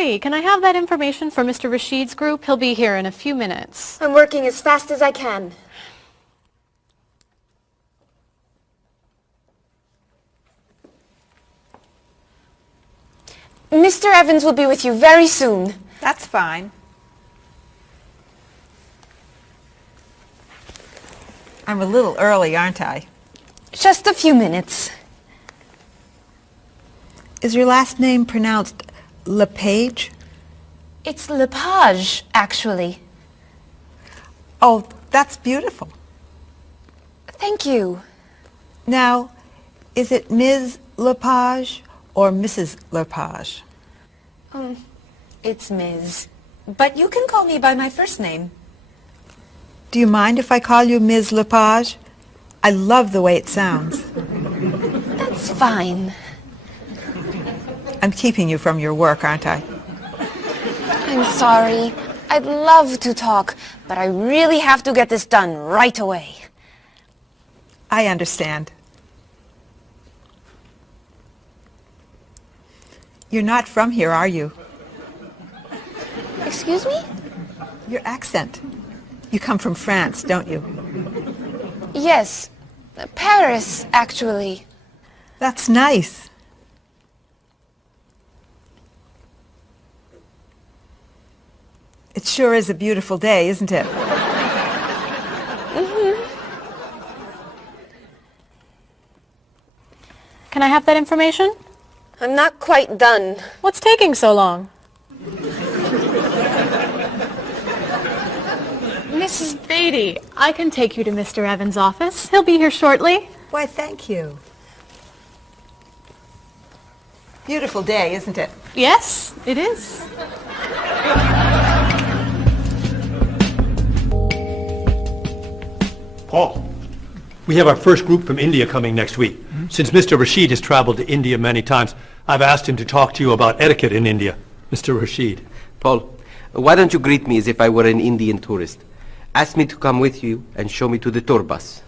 Marie, can I have that information for Mr. Rashid's group? He'll be here in a few minutes. I'm working as fast as I can. Mr. Evans will be with you very soon. That's fine. I'm a little early, aren't I? Just a few minutes. Is your last name pronounced LePage? It's Lepage, actually. Oh, that's beautiful. Thank you. Now, is it Ms. Lepage or Mrs. Lepage? It's Ms. But you can call me by my first name. Do you mind if I call you Ms. Lepage? I love the way it sounds. That's fine. I'm keeping you from your work, aren't I? I'm sorry. I'd love to talk, but I really have to get this done right away. I understand. You're not from here, are you? Excuse me? Your accent. You come from France, don't you? Yes. Paris, actually. That's nice. It sure is a beautiful day, isn't it? Can I have that information? I'm not quite done. What's taking so long? Mrs. Beatty, I can take you to Mr. Evans' office. He'll be here shortly. Why, thank you. Beautiful day, isn't it? Yes, it is. Paul, we have our first group from India coming next week. Since Mr. Rashid has traveled to India many times, I've asked him to talk to you about etiquette in India. Mr. Rashid. Paul, why don't you greet me as if I were an Indian tourist? Ask me to come with you and show me to the tour bus.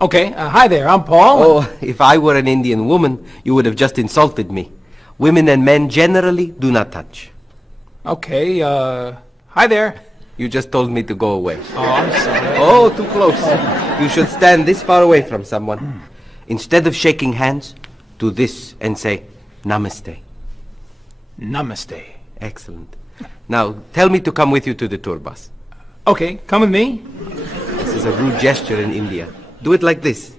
Okay, hi there, I'm Paul. Oh, if I were an Indian woman, you would have just insulted me. Women and men generally do not touch. Okay, hi there. You just told me to go away. Oh, I'm sorry. Oh, too close. You should stand this far away from someone. Instead of shaking hands, do this and say, Namaste. Namaste. Excellent. Now, tell me to come with you to the tour bus. Okay, come with me. This is a rude gesture in India. Do it like this.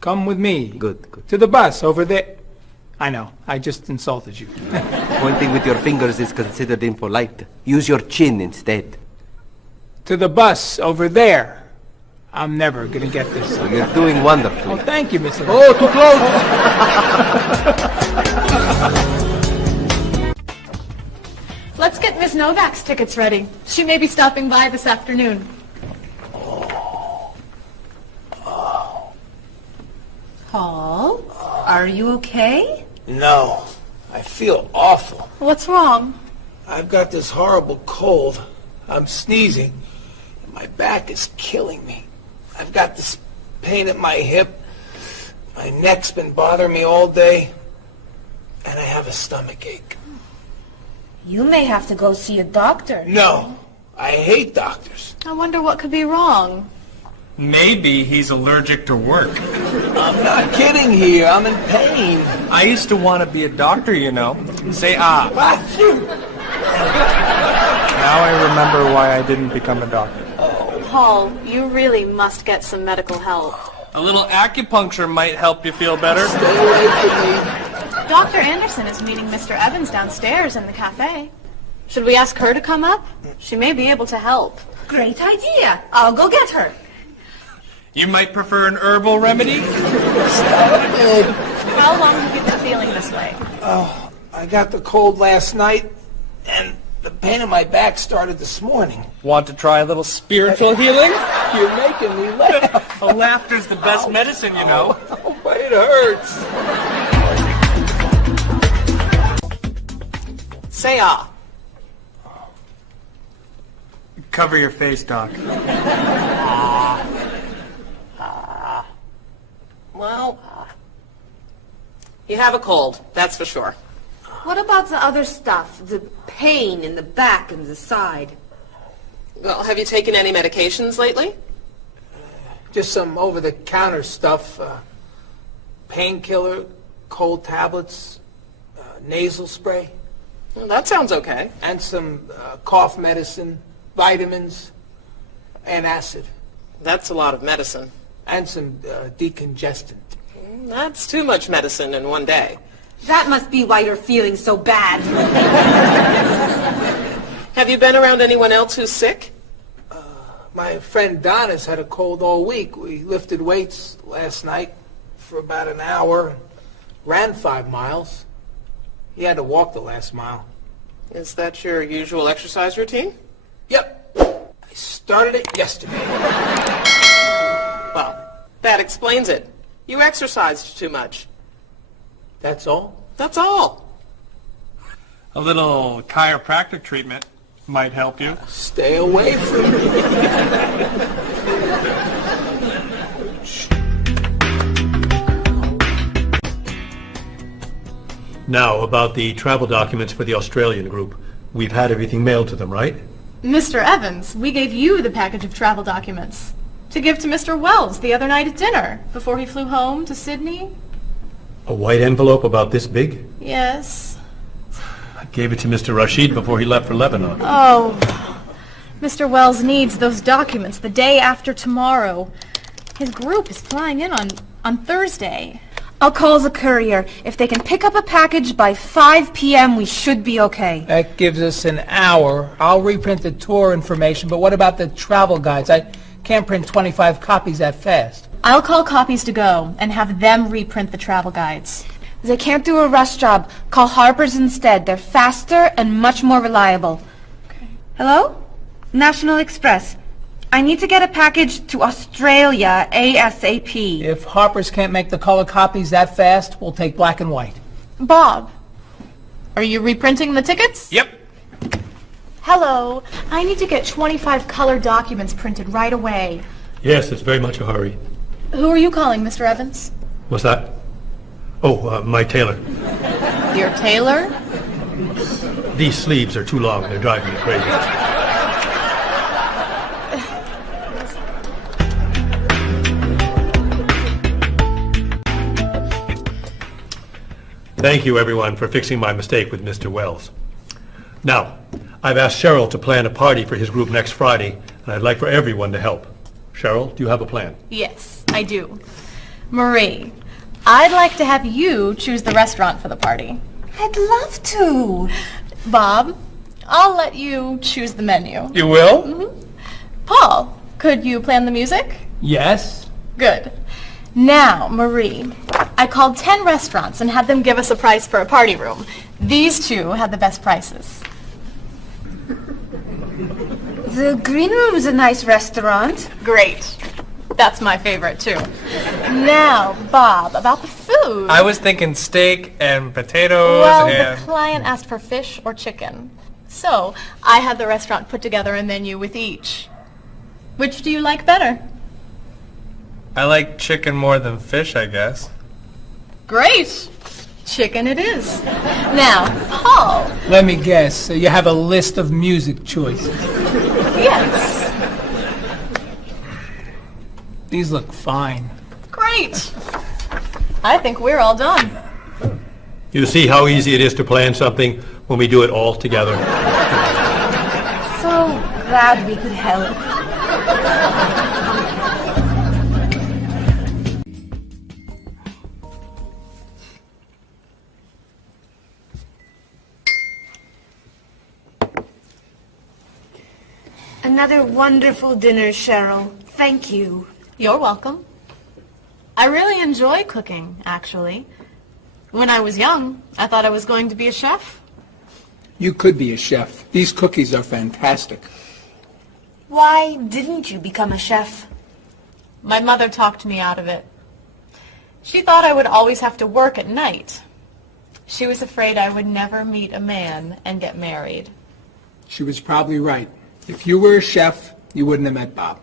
Come with me. Good, good. To the bus over there. I know, I just insulted you. Pointing with your fingers is considered impolite. Use your chin instead. To the bus over there. I'm never gonna get this. You're doing wonderfully. Oh, thank you, Mr. Oh, too close! Let's get Miss Novak's tickets ready. She may be stopping by this afternoon. Paul, are you okay? No, I feel awful. What's wrong? I've got this horrible cold. I'm sneezing, and my back is killing me. I've got this pain at my hip. My neck's been bothering me all day, and I have a stomach ache. You may have to go see a doctor. No, I hate doctors. I wonder what could be wrong. Maybe he's allergic to work. I'm not kidding here. I'm in pain. I used to want to be a doctor, you know. Say ah. Now I remember why I didn't become a doctor. Paul, you really must get some medical help. A little acupuncture might help you feel better. Stay away from me. Dr. Anderson is meeting Mr. Evans downstairs in the cafe. Should we ask her to come up? She may be able to help. Great idea. I'll go get her. You might prefer an herbal remedy? Stop it. How long have you been feeling this way? Oh, I got the cold last night, and the pain in my back started this morning. Want to try a little spiritual healing? You're making me laugh. Oh, laughter's the best medicine, you know. Oh, but it hurts. Say ah. Cover your face, Doc. Well, you have a cold, that's for sure. What about the other stuff? The pain in the back and the side? Well, have you taken any medications lately? Just some over-the-counter stuff. Painkiller, cold tablets, nasal spray. Well, that sounds okay. And some cough medicine, vitamins, and acid. That's a lot of medicine. And some decongestant. That's too much medicine in one day. That must be why you're feeling so bad. Have you been around anyone else who's sick? My friend Don has had a cold all week. We lifted weights last night for about an hour, ran 5 miles. He had to walk the last mile. Is that your usual exercise routine? Yep. I started it yesterday. Well, that explains it. You exercised too much. That's all? That's all. A little chiropractic treatment might help you. Stay away from me. Now, about the travel documents for the Australian group. We've had everything mailed to them, right? Mr. Evans, we gave you the package of travel documents to give to Mr. Wells the other night at dinner before he flew home to Sydney. A white envelope about this big? Yes. I gave it to Mr. Rashid before he left for Lebanon. Oh, Mr. Wells needs those documents the day after tomorrow. His group is flying in on Thursday. I'll call the courier. If they can pick up a package by 5 p.m., we should be okay. That gives us an hour. I'll reprint the tour information, but what about the travel guides? I can't print 25 copies that fast. I'll call Copies to Go and have them reprint the travel guides. They can't do a rush job. Call Harper's instead. They're faster and much more reliable. Okay. Hello? National Express. I need to get a package to Australia ASAP. If Harper's can't make the color copies that fast, we'll take black and white. Bob, are you reprinting the tickets? Yep. Hello. I need to get 25 color documents printed right away. Yes, it's very much a hurry. Who are you calling, Mr. Evans? What's that? Oh, my tailor. Your tailor? These sleeves are too long. They're driving me crazy. Thank you, everyone, for fixing my mistake with Mr. Wells. Now, I've asked Cheryl to plan a party for his group next Friday, and I'd like for everyone to help. Cheryl, do you have a plan? Yes, I do. Marie, I'd like to have you choose the restaurant for the party. I'd love to. Bob, I'll let you choose the menu. You will? Mm-hmm. Paul, could you plan the music? Yes. Good. Now, Marie, I called 10 restaurants and had them give us a price for a party room. These two had the best prices. The Green Room's a nice restaurant. Great. That's my favorite, too. Now, Bob, about the food. I was thinking steak and potatoes Well, and... the client asked for fish or chicken. So, I had the restaurant put together a menu with each. Which do you like better? I like chicken more than fish, I guess. Great. Chicken it is. Now, Paul. Let me guess. You have a list of music choices. Yes. These look fine. Great. I think we're all done. You see how easy it is to plan something when we do it all together. So glad we could help. Another wonderful dinner, Cheryl. Thank you. You're welcome. I really enjoy cooking, actually. When I was young, I thought I was going to be a chef. You could be a chef. These cookies are fantastic. Why didn't you become a chef? My mother talked me out of it. She thought I would always have to work at night. She was afraid I would never meet a man and get married. She was probably right. If you were a chef, you wouldn't have met Bob.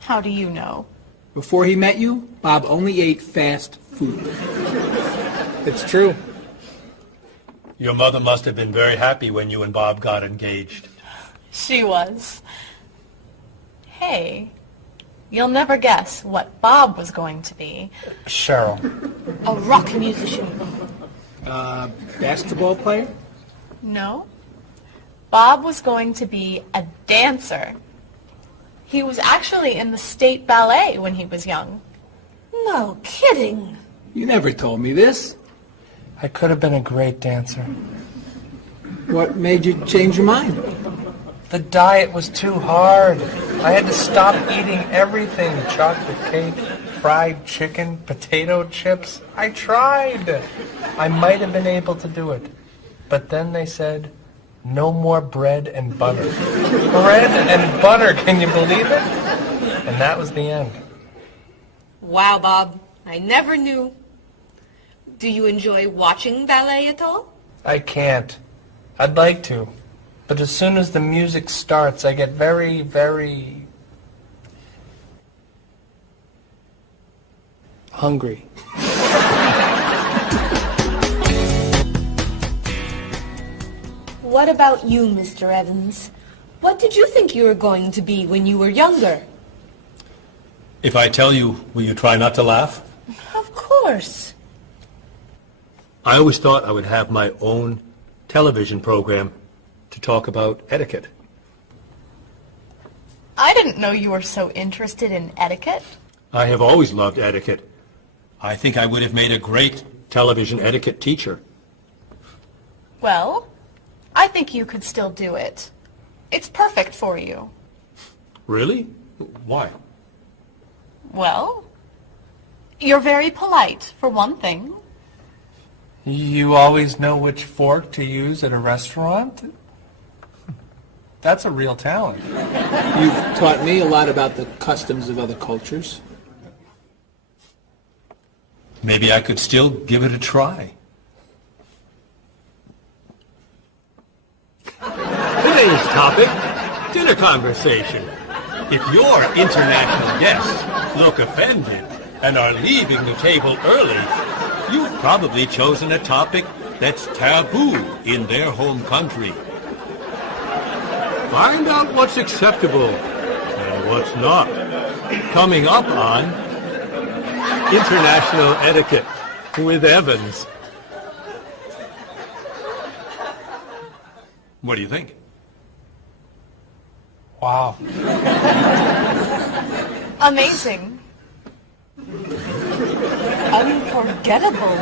How do you know? Before he met you, Bob only ate fast food. It's true. Your mother must have been very happy when you and Bob got engaged. She was. Hey, you'll never guess what Bob was going to be. Cheryl. A rock musician. Basketball player? No. Bob was going to be a dancer. He was actually in the state ballet when he was young. No kidding. You never told me this. I could have been a great dancer. What made you change your mind? The diet was too hard. I had to stop eating everything. Chocolate cake, fried chicken, potato chips. I tried. I might have been able to do it. But then they said, no more bread and butter. Bread and butter, can you believe it? And that was the end. Wow, Bob. I never knew. Do you enjoy watching ballet at all? I can't. I'd like to. But as soon as the music starts, I get very, very hungry. What about you, Mr. Evans? What did you think you were going to be when you were younger? If I tell you, will you try not to laugh? Of course. I always thought I would have my own television program to talk about etiquette. I didn't know you were so interested in etiquette. I have always loved etiquette. I think I would have made a great television etiquette teacher. Well, I think you could still do it. It's perfect for you. Really? Why? Well, you're very polite, for one thing. You always know which fork to use at a restaurant? That's a real talent. You've taught me a lot about the customs of other cultures. Maybe I could still give it a try. Today's topic, dinner conversation. If your international guests look offended and are leaving the table early, you've probably chosen a topic that's taboo in their home country. Find out what's acceptable and what's not. Coming up on International Etiquette with Evans. What do you think? Wow. Amazing. Unforgettable.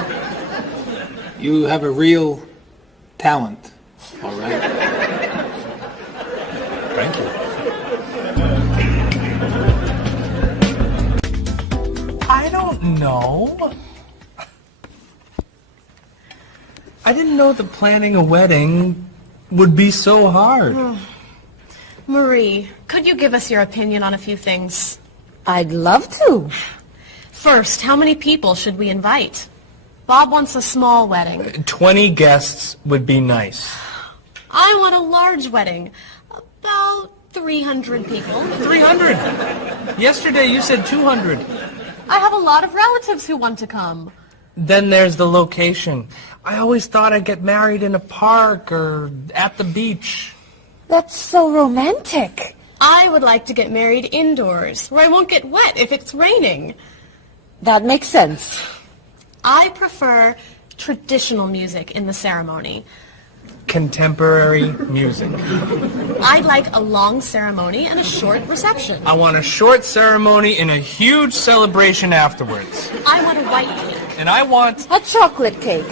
You have a real talent, all right? Thank you. I don't know. I didn't know that planning a wedding would be so hard. Marie, could you give us your opinion on a few things? I'd love to. First, how many people should we invite? Bob wants a small wedding. 20 guests would be nice. I want a large wedding. About 300 people. 300? Yesterday you said 200. I have a lot of relatives who want to come. Then there's the location. I always thought I'd get married in a park or at the beach. That's so romantic. I would like to get married indoors, where I won't get wet if it's raining. That makes sense. I prefer traditional music in the ceremony. Contemporary music. I'd like a long ceremony and a short reception. I want a short ceremony and a huge celebration afterwards. I want a white cake. And I want... A chocolate cake.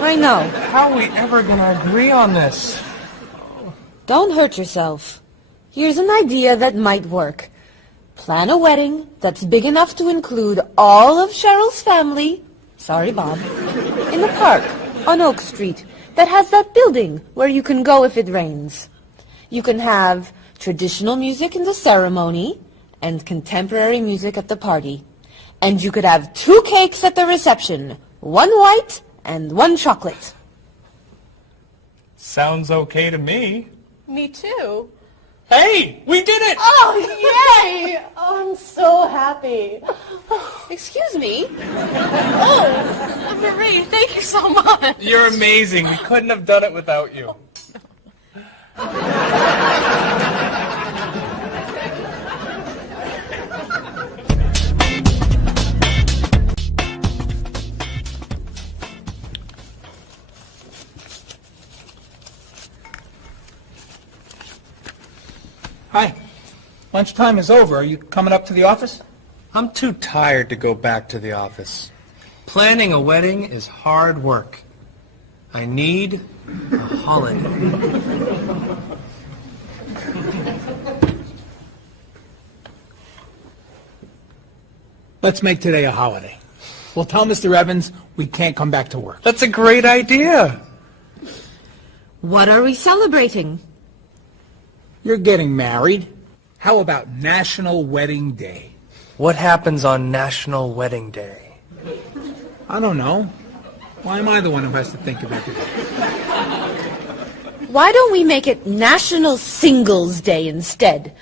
I know. How are we ever going to agree on this? Don't hurt yourself. Here's an idea that might work. Plan a wedding that's big enough to include all of Cheryl's family, sorry Bob, in a park on Oak Street that has that building where you can go if it rains. You can have traditional music in the ceremony and contemporary music at the party. And you could have 2 cakes at the reception, 1 white and 1 chocolate. Sounds okay to me. Me too. Hey, we did it! Oh, yay! Oh, I'm so happy. Excuse me? Oh, Marie, thank you so much. You're amazing. We couldn't have done it without you. Hi. Lunchtime is over. Are you coming up to the office? I'm too tired to go back to the office. Planning a wedding is hard work. I need a holiday. Let's make today a holiday. We'll tell Mr. Evans we can't come back to work. That's a great idea. What are we celebrating? You're getting married. How about National Wedding Day? What happens on National Wedding Day? I don't know. Why am I the one who has to think of everything? Why don't we make it National Singles Day instead?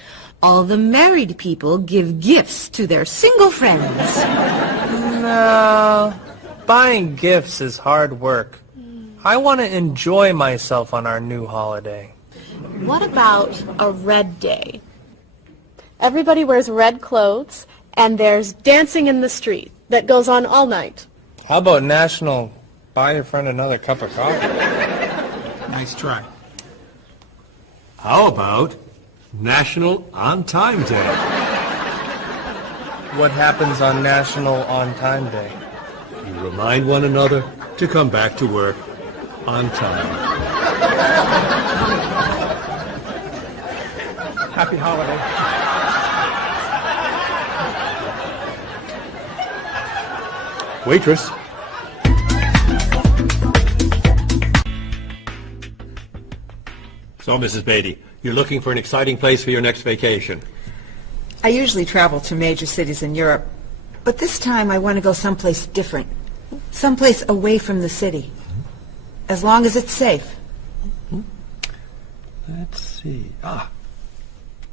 All the married people give gifts to their single friends. No, buying gifts is hard work. I want to enjoy myself on our new holiday. What about a red day? Everybody wears red clothes, and there's dancing in the street that goes on all night. How about National Buy Your Friend Another Cup of Coffee? Nice try. How about National On Time Day? What happens on National On Time Day? You remind one another to come back to work on time. Happy holiday. Waitress. So, Mrs. Beatty, you're looking for an exciting place for your next vacation. I usually travel to major cities in Europe, but this time I want to go someplace different. Someplace away from the city. As long as it's safe. Let's see.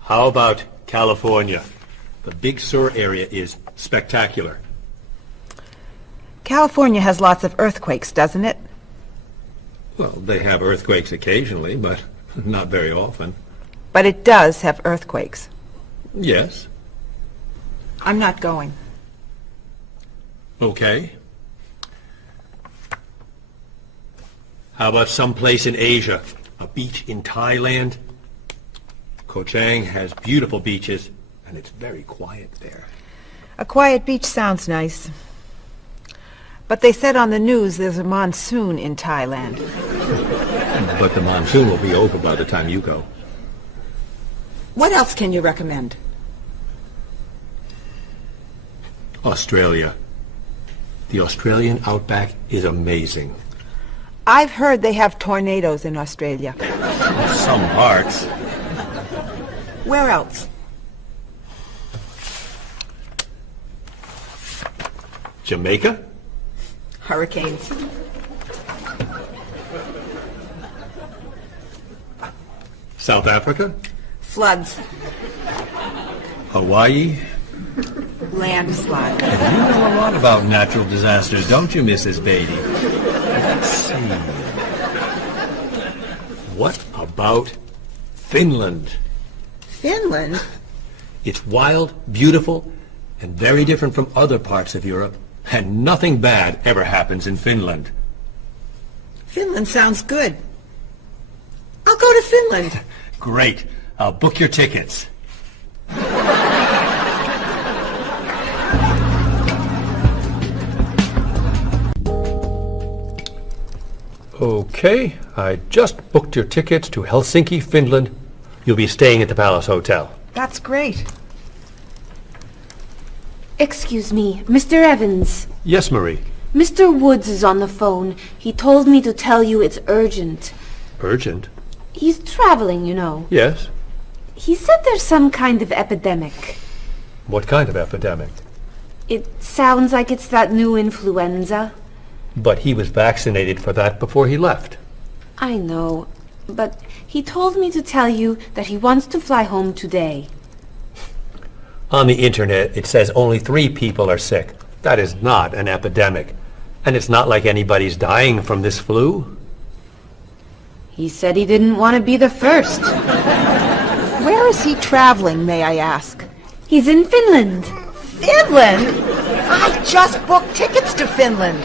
How about California? The Big Sur area is spectacular. California has lots of earthquakes, doesn't it? Well, they have earthquakes occasionally, but not very often. But it does have earthquakes. Yes. I'm not going. Okay. How about someplace in Asia? A beach in Thailand? Koh Chang has beautiful beaches, and it's very quiet there. A quiet beach sounds nice. But they said on the news there's a monsoon in Thailand. But the monsoon will be over by the time you go. What else can you recommend? Australia. The Australian outback is amazing. I've heard they have tornadoes in Australia. Some parts. Where else? Jamaica? Hurricanes. South Africa? Floods. Hawaii? Landslides. You know a lot about natural disasters, don't you, Mrs. Beatty? Let's see. What about Finland? Finland? It's wild, beautiful, and very different from other parts of Europe. And nothing bad ever happens in Finland. Finland sounds good. I'll go to Finland. Great. I'll book your tickets. Okay, I just booked your tickets to Helsinki, Finland. You'll be staying at the Palace Hotel. That's great. Excuse me, Mr. Evans. Yes, Marie. Mr. Woods is on the phone. He told me to tell you it's urgent. Urgent? He's traveling, you know. Yes. He said there's some kind of epidemic. What kind of epidemic? It sounds like it's that new influenza. But he was vaccinated for that before he left. I know, but He told me to tell you that he wants to fly home today. On the internet, it says only 3 people are sick. That is not an epidemic. And it's not like anybody's dying from this flu. He said he didn't want to be the first. Where is he traveling, may I ask? He's in Finland. Finland? I just booked tickets to Finland.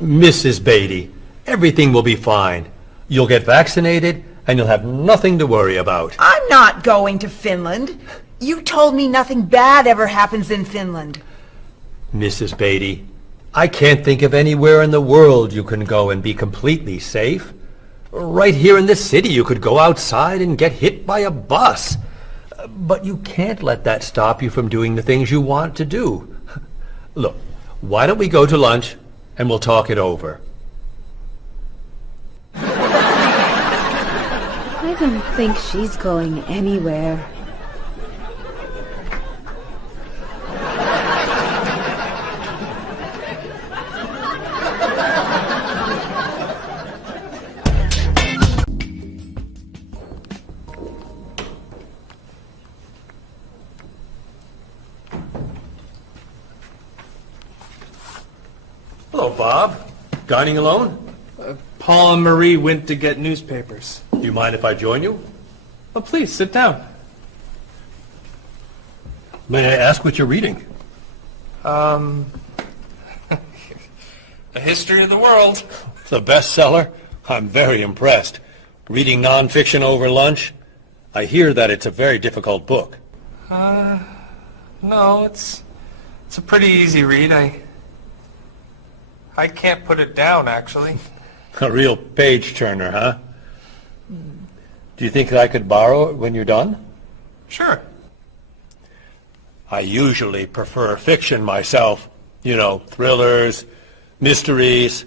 Mrs. Beatty, everything will be fine. You'll get vaccinated, and you'll have nothing to worry about. I'm not going to Finland. You told me nothing bad ever happens in Finland. Mrs. Beatty, I can't think of anywhere in the world you can go and be completely safe. Right here in this city, you could go outside and get hit by a bus. But you can't let that stop you from doing the things you want to do. Look, why don't we go to lunch, and we'll talk it over. I don't think she's going anywhere. Hello, Bob. Dining alone? Paul and Marie went to get newspapers. Do you mind if I join you? Oh, please, sit down. May I ask what you're reading? A history of the world. It's a bestseller? I'm very impressed. Reading nonfiction over lunch? I hear that it's a very difficult book. No, it's a pretty easy read. I can't put it down, actually. A real page-turner, huh? Do you think I could borrow it when you're done? Sure. I usually prefer fiction myself. You know, thrillers, mysteries.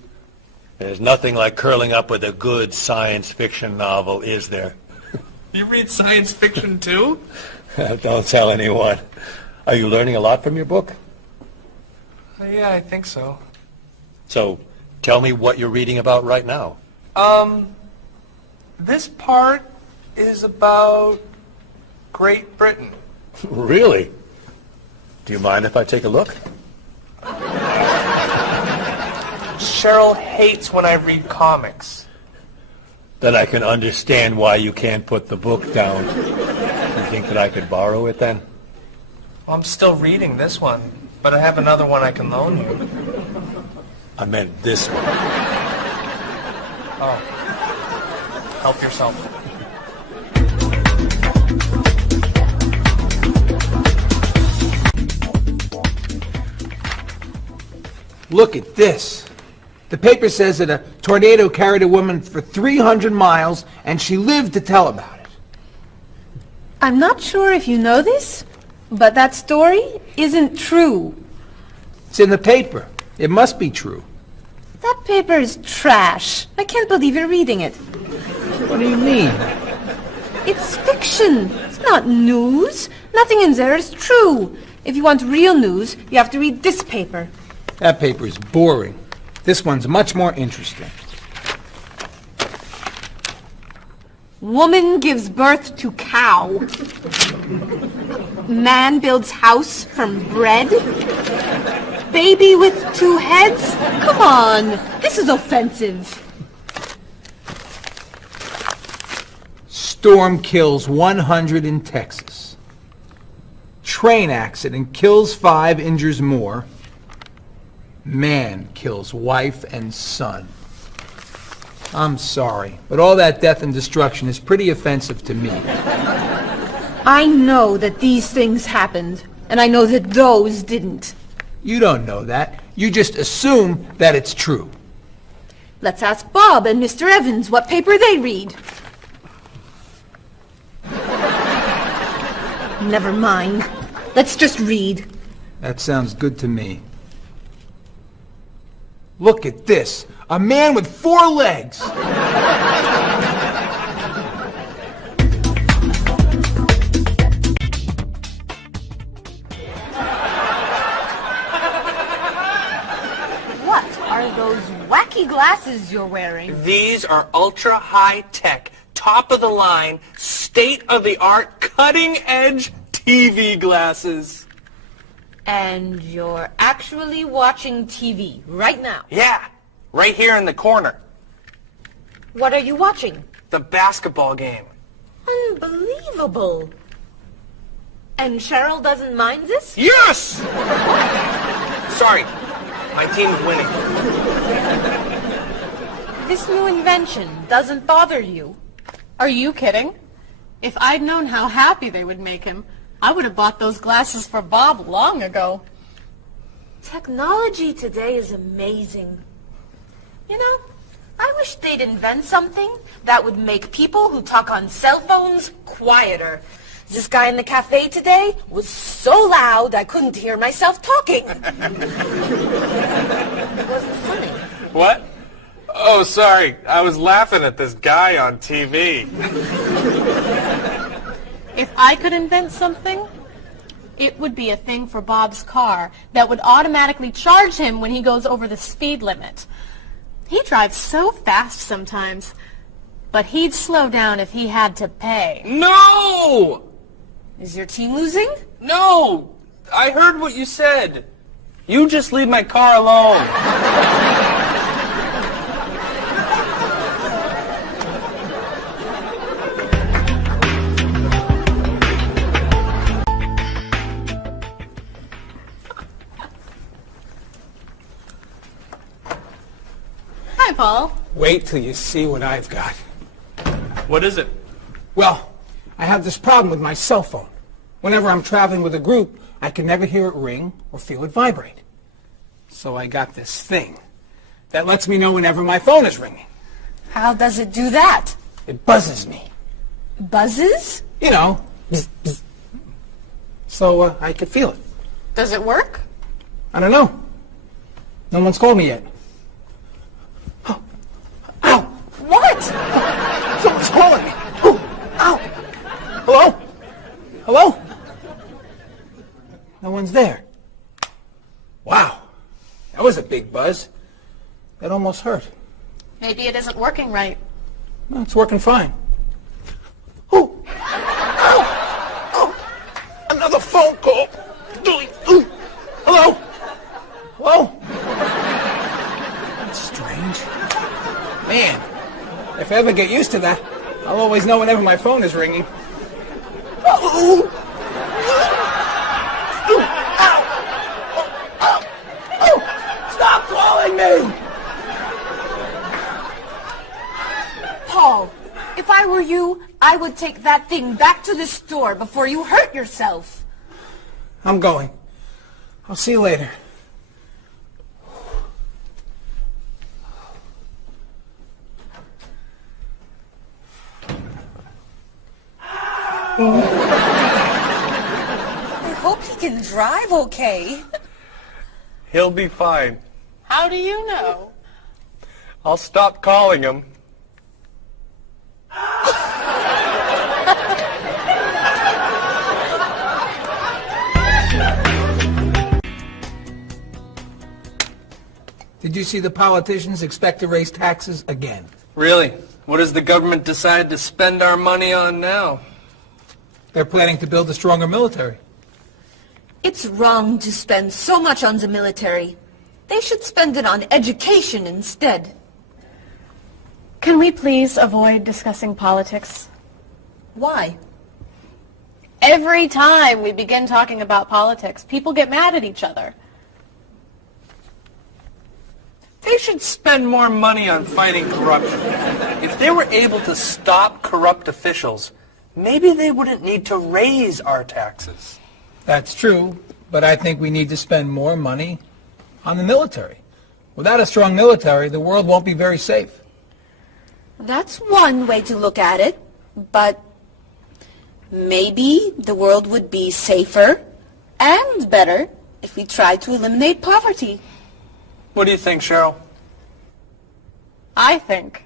There's nothing like curling up with a good science fiction novel, is there? You read science fiction, too? Don't tell anyone. Are you learning a lot from your book? Yeah, I think so. So, tell me what you're reading about right now. This part is about Great Britain. Really? Do you mind if I take a look? Cheryl hates when I read comics. Then I can understand why you can't put the book down. You think that I could borrow it then? Well, I'm still reading this one, but I have another one I can loan you. I meant this one. Oh. Help yourself. Look at this. The paper says that a tornado carried a woman for 300 miles, and she lived to tell about it. I'm not sure if you know this, but that story isn't true. It's in the paper. It must be true. That paper is trash. I can't believe you're reading it. What do you mean? It's fiction. It's not news. Nothing in there is true. If you want real news, you have to read this paper. That paper is boring. This one's much more interesting. Woman gives birth to cow. Man builds house from bread. Baby with 2 heads? Come on, this is offensive. Storm kills 100 in Texas. Train accident kills 5, injures more. Man kills wife and son. I'm sorry, but all that death and destruction is pretty offensive to me. I know that these things happened, and I know that those didn't. You don't know that. You just assume that it's true. Let's ask Bob and Mr. Evans what paper they read. Never mind. Let's just read. That sounds good to me. Look at this. A man with 4 legs. What are those wacky glasses you're wearing? These are ultra high tech, top-of-the-line, state-of-the-art, cutting-edge TV glasses. And you're actually watching TV right now. Yeah, right here in the corner. What are you watching? The basketball game. Unbelievable. And Cheryl doesn't mind this? Yes! Sorry, my team's winning. This new invention doesn't bother you. Are you kidding? If I'd known how happy they would make him, I would have bought those glasses for Bob long ago. Technology today is amazing. You know, I wish they'd invent something that would make people who talk on cell phones quieter. This guy in the cafe today was so loud I couldn't hear myself talking. It wasn't funny. What? Oh, sorry. I was laughing at this guy on TV. If I could invent something, it would be a thing for Bob's car that would automatically charge him when he goes over the speed limit. He drives so fast sometimes, but he'd slow down if he had to pay. No! Is your team losing? No! I heard what you said. You just leave my car alone. Hi, Paul. Wait till you see what I've got. What is it? Well, I have this problem with my cell phone. Whenever I'm traveling with a group, I can never hear it ring or feel it vibrate. So I got this thing that lets me know whenever my phone is ringing. How does it do that? It buzzes me. Buzzes? You know, bzz, bzz. So I could feel it. Does it work? I don't know. No one's called me yet. Oh. Ow! What? Someone's calling me. Oh. Ow! Hello? Hello? No one's there. Wow. That was a big buzz. That almost hurt. Maybe it isn't working right. No, it's working fine. Oh! Ow! Oh! Another phone call. Ooh. Hello? Hello? That's strange. Man, if I ever get used to that, I'll always know whenever my phone is ringing. Oh! Ooh. Ow! Oh! Oh! Stop calling me! Paul, if I were you, I would take that thing back to the store before you hurt yourself. I'm going. I'll see you later. I hope he can drive okay. He'll be fine. How do you know? I'll stop calling him. Did you see the politicians expect to raise taxes again? Really? What does the government decide to spend our money on now? They're planning to build a stronger military. It's wrong to spend so much on the military. They should spend it on education instead. Can we please avoid discussing politics? Why? Every time we begin talking about politics, people get mad at each other. They should spend more money on fighting corruption. If they were able to stop corrupt officials, maybe they wouldn't need to raise our taxes. That's true, but I think we need to spend more money on the military. Without a strong military, the world won't be very safe. That's one way to look at it, but maybe the world would be safer and better if we tried to eliminate poverty. What do you think, Cheryl? I think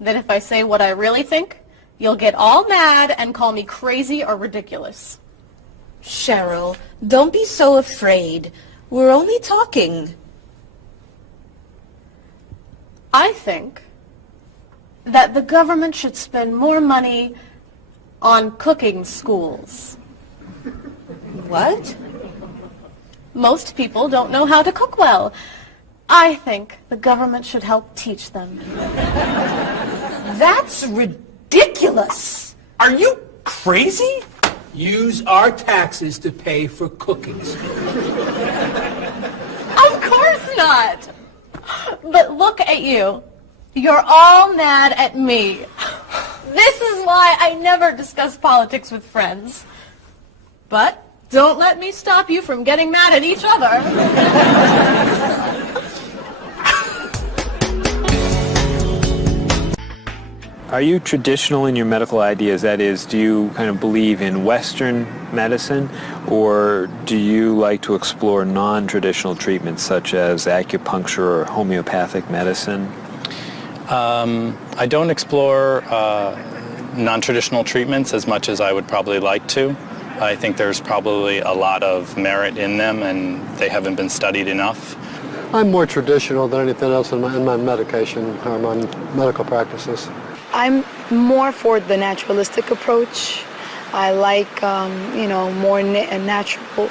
that if I say what I really think, you'll get all mad and call me crazy or ridiculous. Cheryl, don't be so afraid. We're only talking. I think that the government should spend more money on cooking schools. What? Most people don't know how to cook well. I think the government should help teach them. That's ridiculous. Are you crazy? Use our taxes to pay for cooking school. Of course not. But look at you. You're all mad at me. This is why I never discuss politics with friends. But don't let me stop you from getting mad at each other. Are you traditional in your medical ideas? That is, do you kind of believe in Western medicine, or do you like to explore non-traditional treatments such as acupuncture or homeopathic medicine? I don't explore non-traditional treatments as much as I would probably like to. I think there's probably a lot of merit in them, and they haven't been studied enough. I'm more traditional than anything else in my medication or my medical practices. I'm more for the naturalistic approach. I like, more natural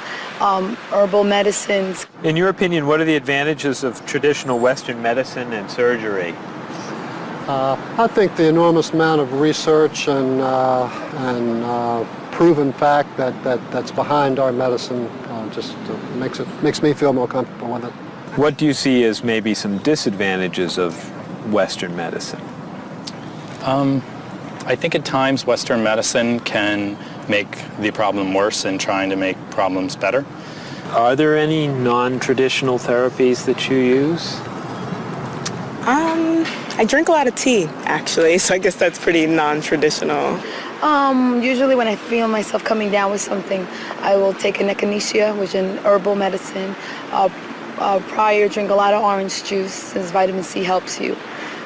herbal medicines. In your opinion, what are the advantages of traditional Western medicine and surgery? I think the enormous amount of research and proven fact that's behind our medicine just makes me feel more comfortable with it. What do you see as maybe some disadvantages of Western medicine? I think at times Western medicine can make the problem worse in trying to make problems better. Are there any non-traditional therapies that you use? I drink a lot of tea, actually, so I guess that's pretty non-traditional. Usually when I feel myself coming down with something, I will take an echinacea, which is an herbal medicine. Prior, drink a lot of orange juice, since vitamin C helps you.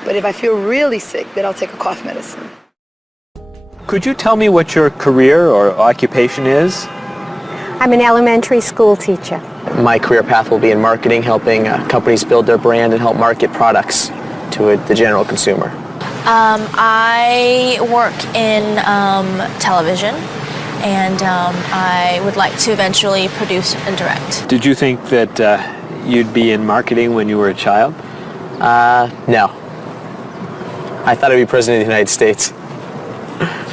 But if I feel really sick, then I'll take a cough medicine. Could you tell me what your career or occupation is? I'm an elementary school teacher. My career path will be in marketing, helping companies build their brand and help market products to the general consumer. I work in television, and I would like to eventually produce and direct. Did you think that you'd be in marketing when you were a child? No. I thought I'd be president of the United States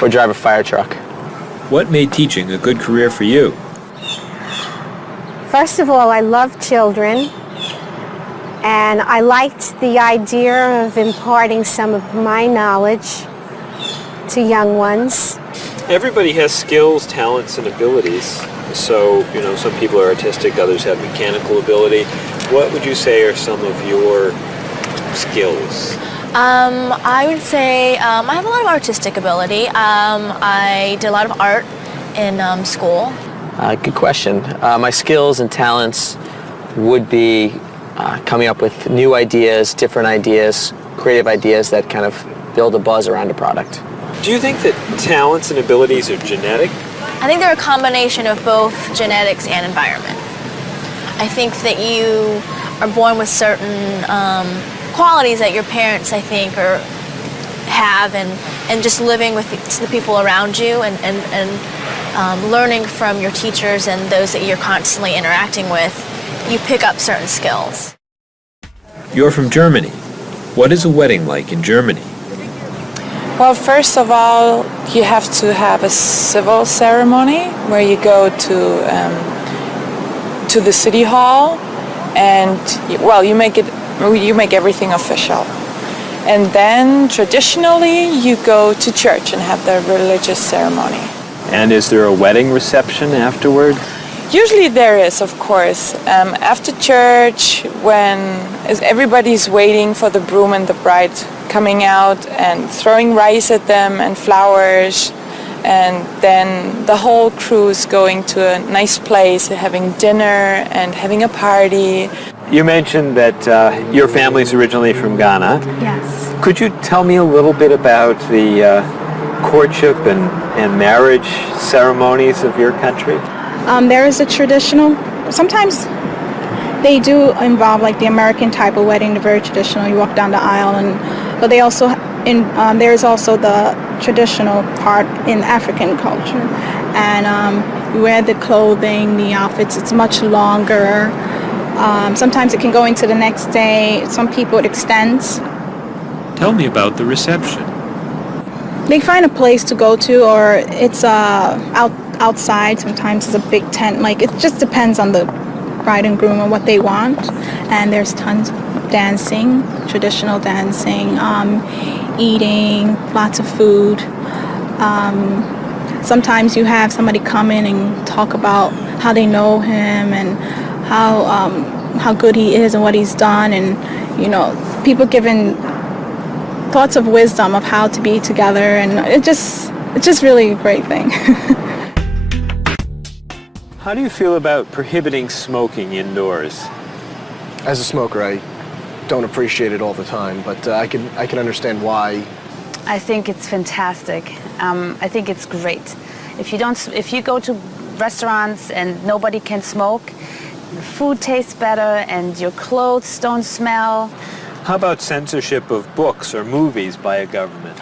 or drive a fire truck. What made teaching a good career for you? First of all, I love children, and I liked the idea of imparting some of my knowledge to young ones. Everybody has skills, talents, and abilities. So, some people are artistic, others have mechanical ability. What would you say are some of your skills? I would say I have a lot of artistic ability. I did a lot of art in school. Good question. My skills and talents would be coming up with new ideas, different ideas, creative ideas that kind of build a buzz around a product. Do you think that talents and abilities are genetic? I think they're a combination of both genetics and environment. I think that you are born with certain qualities that your parents, I think, have, and just living with the people around you and learning from your teachers and those that you're constantly interacting with, you pick up certain skills. You're from Germany. What is a wedding like in Germany? Well, first of all, you have to have a civil ceremony where you go to the city hall, and you make everything official. And then traditionally you go to church and have the religious ceremony. And is there a wedding reception afterward? Usually there is, of course. After church, when everybody's waiting for the groom and the bride coming out and throwing rice at them and flowers, and then the whole crew is going to a nice place, having dinner and having a party. You mentioned that your family's originally from Ghana. Yes. Could you tell me a little bit about the courtship and marriage ceremonies of your country? There is a traditional, sometimes they do involve like the American type of wedding, the very traditional, you walk down the aisle, but they also there's also the traditional part in African culture. And you wear the clothing, the outfits, it's much longer. Sometimes it can go into the next day. Some people it extends. Tell me about the reception. They find a place to go to, or it's outside. Sometimes it's a big tent. Like, it just depends on the bride and groom and what they want. And there's tons of dancing, traditional dancing, eating, lots of food. Sometimes you have somebody come in and talk about how they know him and how good he is and what he's done, and people giving thoughts of wisdom of how to be together, and it's just really a great thing. How do you feel about prohibiting smoking indoors? As a smoker, I don't appreciate it all the time, but I can understand why. I think it's fantastic. I think it's great. If you go to restaurants and nobody can smoke, the food tastes better and your clothes don't smell. How about censorship of books or movies by a government?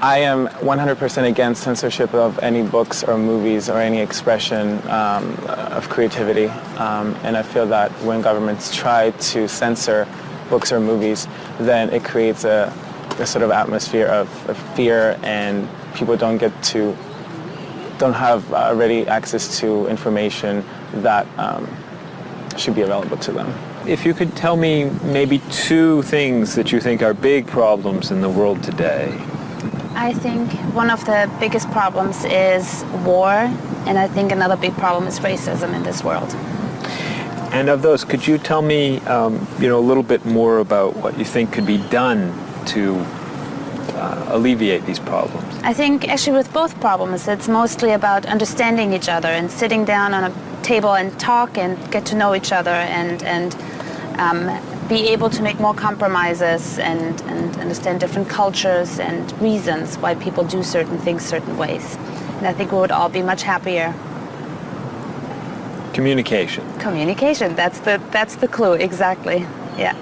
I am 100% against censorship of any books or movies or any expression of creativity. And I feel that when governments try to censor books or movies, then it creates a sort of atmosphere of fear, and people don't have ready access to information that should be available to them. If you could tell me maybe 2 things that you think are big problems in the world today. I think one of the biggest problems is war, and I think another big problem is racism in this world. And of those, could you tell me a little bit more about what you think could be done to alleviate these problems? I think actually with both problems, it's mostly about understanding each other and sitting down on a table and talk and get to know each other and be able to make more compromises and understand different cultures and reasons why people do certain things certain ways. And I think we would all be much happier. Communication. Communication, that's the clue, exactly. Yeah.